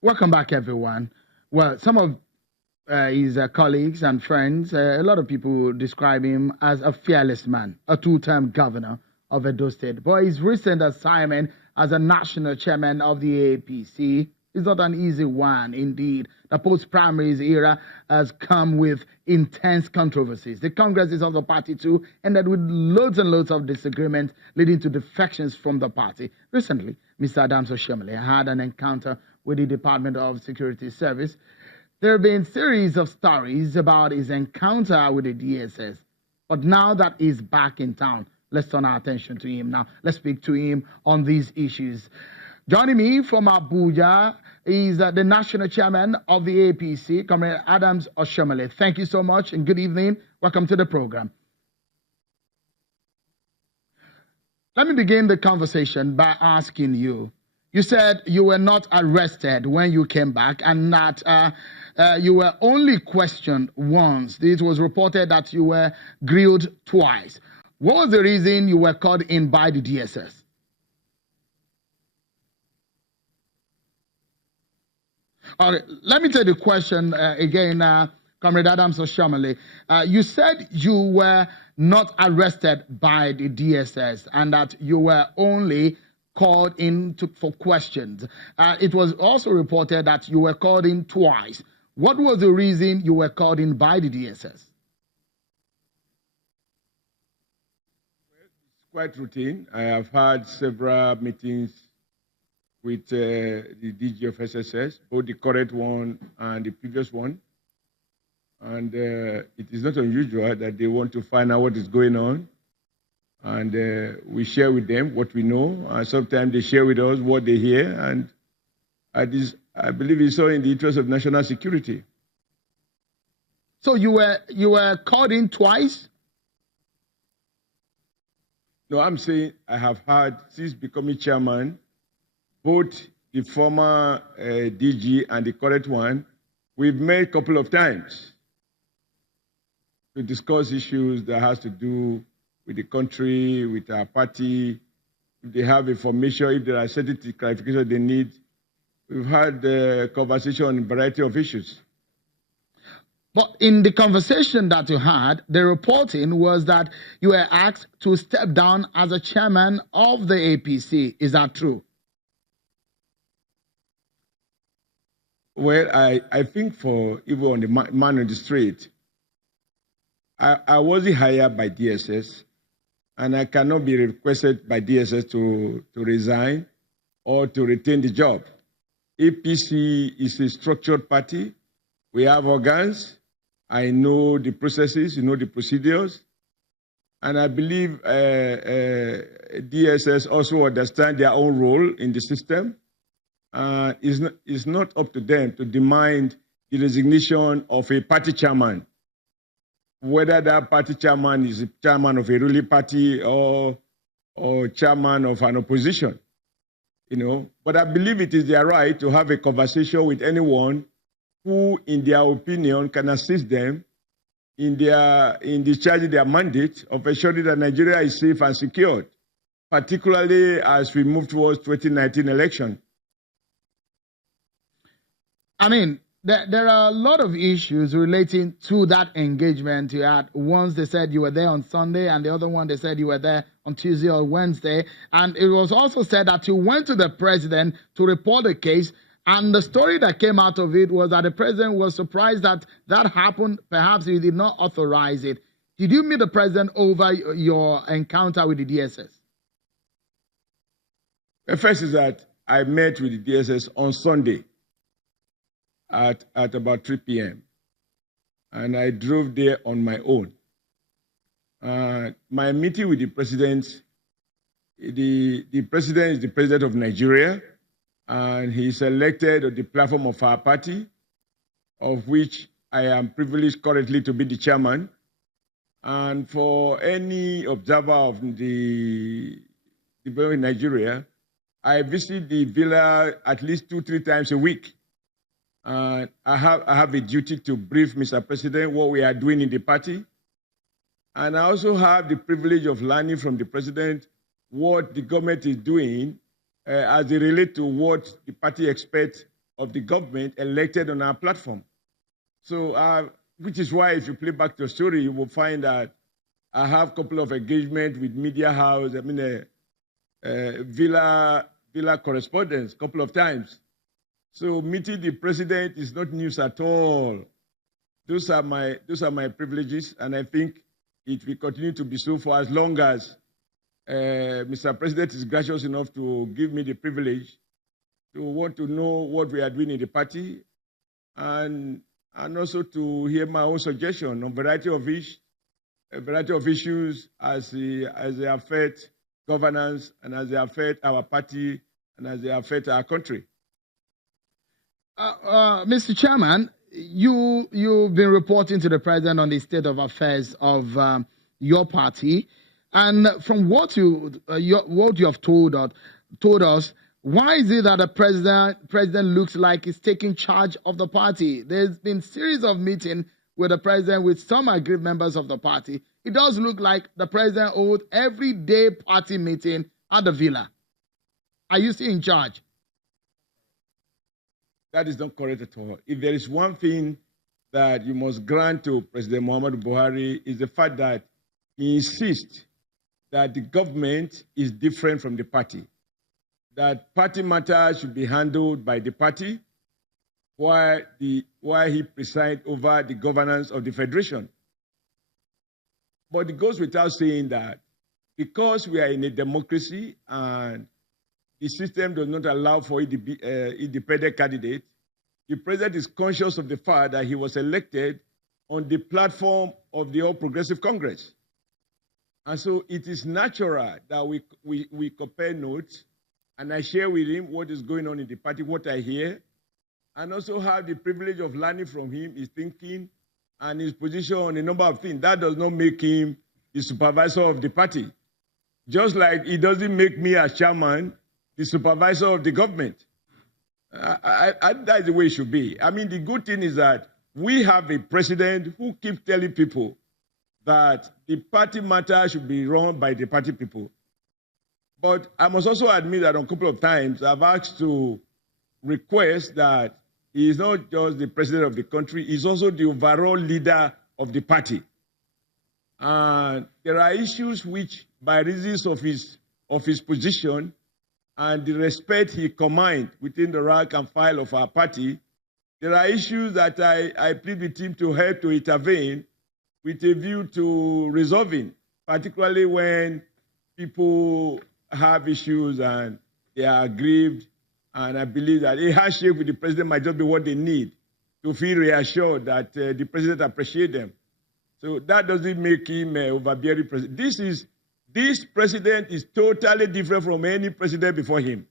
Welcome back, everyone. Well, some of his colleagues and friends, a lot of people describe him as a fearless man, a two-term governor of Edo State. But his recent assignment as a national chairman of the APC is not an easy one, indeed. The post-primaries era has come with intense controversies. The congresses of the party, too, ended with loads and loads of disagreements, leading to defections from the party. Recently, Mr. Adams Oshiomhole had an encounter with the Department of Security Service. There have been a series of stories about his encounter with the DSS. But now that he's back in town, let's turn our attention to him now. Let's speak to him on these issues. Joining me from Abuja is the national chairman of the APC, Comrade Adams Oshiomhole. Thank you so much and good evening. Welcome to the program. Let me begin the conversation by asking you. You said you were not arrested when you came back and that you were only questioned once. It was reported that you were grilled twice. What was the reason you were called in by the DSS? Okay, let me take the question again, Comrade Adams Oshiomhole. You said you were not arrested by the DSS and that you were only called in for questions. It was also reported that you were called in twice. What was the reason you were called in by the DSS? Well, it's quite routine. I have had several meetings with the DG of SSS, both the current one and the previous one. And it is not unusual that they want to find out what is going on. And we share with them what we know. And sometimes they share with us what they hear. And I believe it's all in the interest of national security. So you were called in twice? No, I'm saying I have had, since becoming chairman, both the former DG and the current one, we've met a couple of times to discuss issues that has to do with the country, with our party. If they have information, if there are certain clarifications they need, we've had a conversation on a variety of issues. But in the conversation that you had, the reporting was that you were asked to step down as a chairman of the APC. Is that true? Well, I think for even on the man on the street, I wasn't hired by DSS, and I cannot be requested by DSS to resign or to retain the job. APC is a structured party. We have organs. I know the processes, you know the procedures. And I believe DSS also understand their own role in the system. It's not up to them to demand the resignation of a party chairman, whether that party chairman is a chairman of a ruling party or chairman of an opposition, you know. But I believe it is their right to have a conversation with anyone who, in their opinion, can assist them in discharging their mandate of ensuring that Nigeria is safe and secured, particularly as we move towards 2019 election. I mean, there are a lot of issues relating to that engagement you had. Once they said you were there on Sunday, and the other one they said you were there on Tuesday or Wednesday. And it was also said that you went to the president to report the case. And the story that came out of it was that the president was surprised that that happened. Perhaps he did not authorize it. Did you meet the president over your encounter with the DSS? The first is that I met with the DSS on Sunday at about 3 p.m. And I drove there on my own. My meeting with the president, the president is the president of Nigeria, and he's elected on the platform of our party, of which I am privileged currently to be the chairman. And for any observer of the development in Nigeria, I visit the villa at least 2-3 times a week. I have a duty to brief Mr. President what we are doing in the party. And I also have the privilege of learning from the president what the government is doing as it relates to what the party expects of the government elected on our platform. So, which is why if you play back the story, you will find that I have a couple of engagements with media house, Villa correspondence a couple of times. So meeting the president is not news at all. Those are my privileges, and I think it will continue to be so for as long as Mr. President is gracious enough to give me the privilege to want to know what we are doing in the party, and also to hear my own suggestion on a variety of issues as they affect governance and as they affect our party and as they affect our country. Mr. Chairman, you've been reporting to the president on the state of affairs of your party, and from what you have told us, why is it that the president looks like he's taking charge of the party? There's been a series of meetings with the president with some aggrieved members of the party. It does look like the president holds every day party meeting at the villa. Are you still in charge? That is not correct at all. If there is one thing that you must grant to President Muhammadu Buhari is the fact that he insists that the government is different from the party, that party matters should be handled by the party while he presides over the governance of the federation. But it goes without saying that because we are in a democracy and the system does not allow for independent candidate, the president is conscious of the fact that he was elected on the platform of the All Progressive Congress. And so it is natural that we compare notes, and I share with him what is going on in the party, what I hear, and also have the privilege of learning from him, his thinking, and his position on a number of things. That does not make him the supervisor of the party. Just like it doesn't make me as chairman the supervisor of the government. That's the way it should be. I mean, the good thing is that we have a president who keeps telling people that the party matter should be run by the party people. But I must also admit that on a couple of times I've asked to request that he is not just the president of the country, he's also the overall leader of the party. And there are issues which, by reasons of his position and the respect he commands within the rank and file of our party, there are issues that I plead with him to help to intervene with a view to resolving, particularly when people have issues and they are aggrieved. And I believe that a handshake with the president might just be what they need to feel reassured that the president appreciates them. So that doesn't make him overbearing president. This president is totally different from any president before him.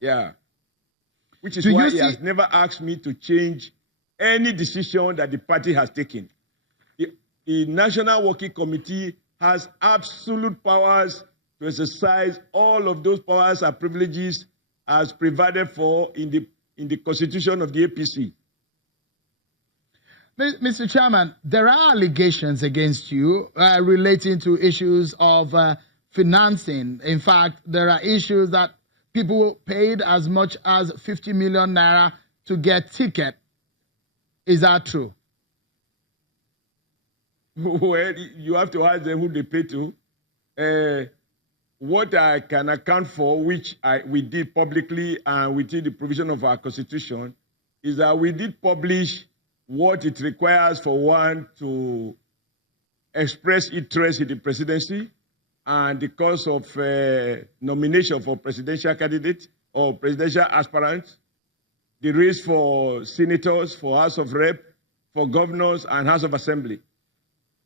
Yeah. Which is why he has never asked me to change any decision that the party has taken. The National Working Committee has absolute powers to exercise all of those powers and privileges as provided for in the constitution of the APC. Mr. Chairman, there are allegations against you relating to issues of financing. In fact, there are issues that people paid as much as 50 million naira to get ticket. Is that true? Well, you have to ask them who they pay to. What I can account for, which we did publicly and within the provision of our constitution, is that we did publish what it requires for one to express interest in the presidency and the cost of nomination for presidential candidate or presidential aspirants, the race for senators, for House of Rep, for governors, and House of Assembly.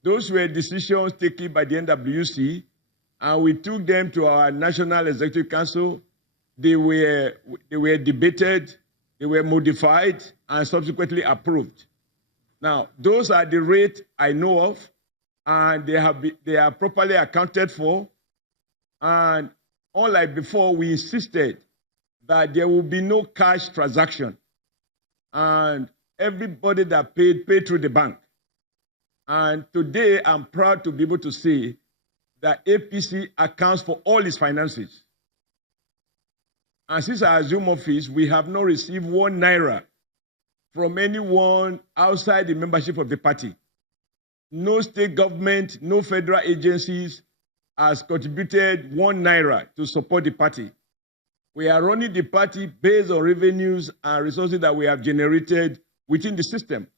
Those were decisions taken by the NWC, and we took them to our National Executive Council. They were debated, they were modified, and subsequently approved. Now, those are the rates I know of, and they are properly accounted for. And unlike before, we insisted that there will be no cash transaction, and everybody that paid through the bank. And today, I'm proud to be able to say that APC accounts for all its finances. And since I assumed office, we have not received 1 naira from anyone outside the membership of the party. No state government, no federal agencies has contributed 1 naira to support the party. We are running the party based on revenues and resources that we have generated within the system.